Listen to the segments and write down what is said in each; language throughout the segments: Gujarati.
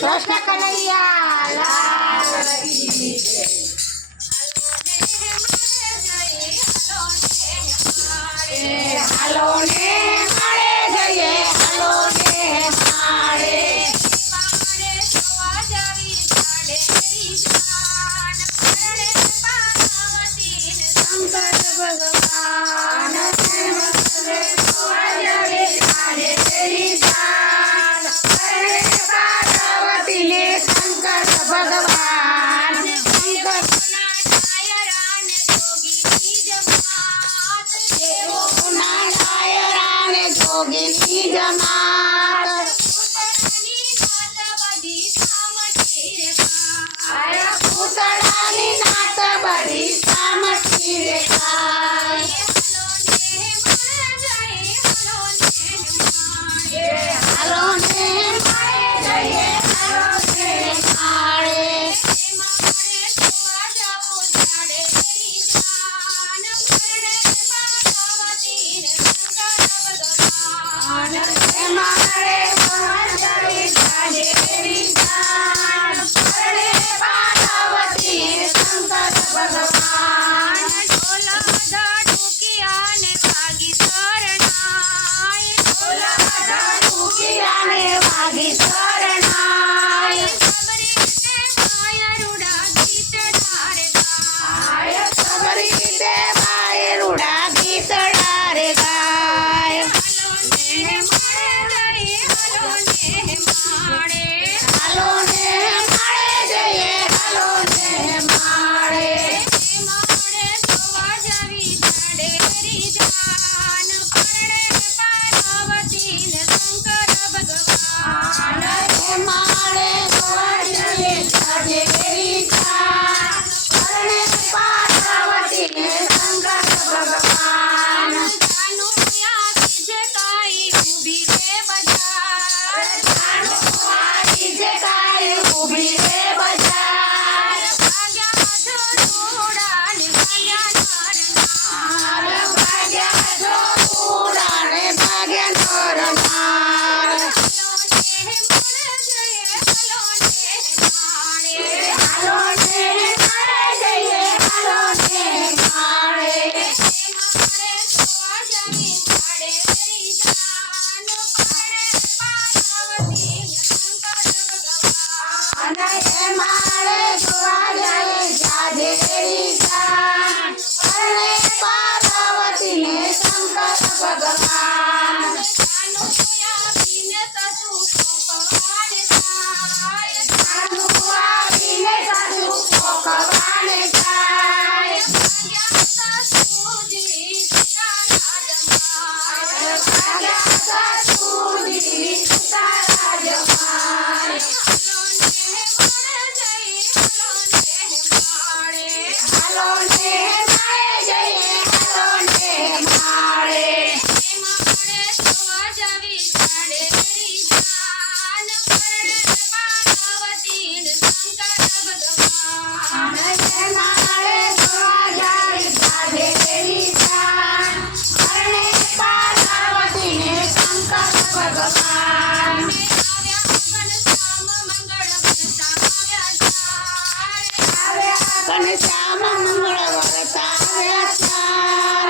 કૃષ્ણ કનૈયા લાલ કી જય। હાલો ને માળે જઈએ, હાલો ને માળે શંકર ભગવાન પાર્વતી ને શંકર ભગવાન જોગીની જમાત પૂતળાની નાત બધી સામઠી રે ખાય। હાલો ને માળે જઈએ, હાલો ને માળે ઘનશ્યામ મંગળ વર્તાવ્યા ચાર।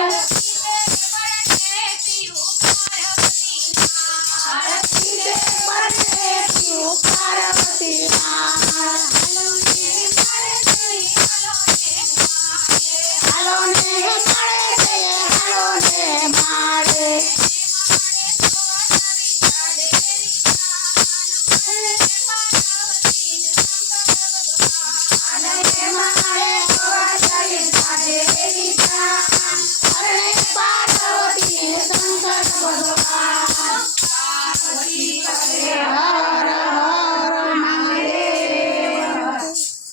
પાર્વતી હાલો ને માળે જઈએ, હાલો ને માળે પાર્વતી શંકર ભગવાન।